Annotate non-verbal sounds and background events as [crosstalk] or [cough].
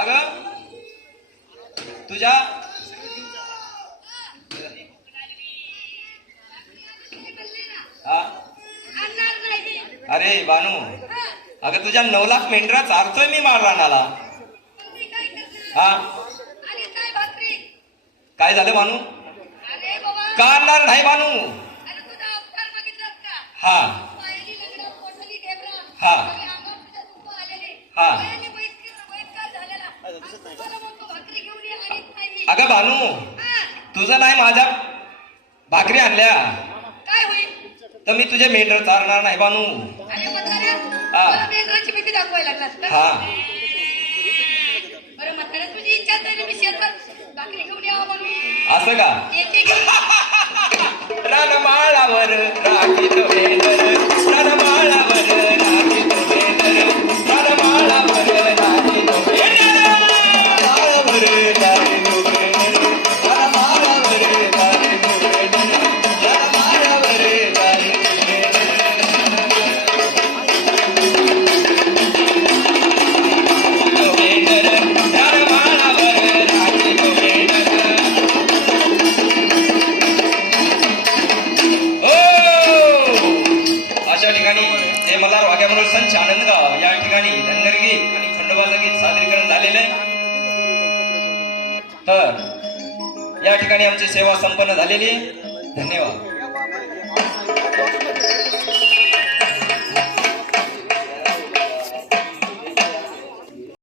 अग तुझ्या हा? अरे बानू अगं तुझ्या नऊ लाख मेंढरा चारतोय मी माळ राणाला हा? काय झालं बानू? का आणणार नाही बानू? हा. अगं बानू हा, तुझं नाही माझ्या भाकरी आणल्या काय होईल? तर मी तुझे मेंढर चारणार नाही बानू अरे म्हाताऱ्या, हा. मला मेंढराची भीती दाखवायला लागलास का? हा बरं म्हाताऱ्या, तुझी इच्छा असेल, मी शेतात भाकरी घेऊन यावं म्हणून. असं का येते की? [laughs] रणमाळावर राखीत वेदर मल्हार वाघ्यामरोळ संच आनंदगाव. या ठिकाणी धनगर गीत आणि खंडोबाचं गीत सादरीकरण झालेलं आहे. तर या ठिकाणी आमची सेवा संपन्न झालेली धन्यवाद.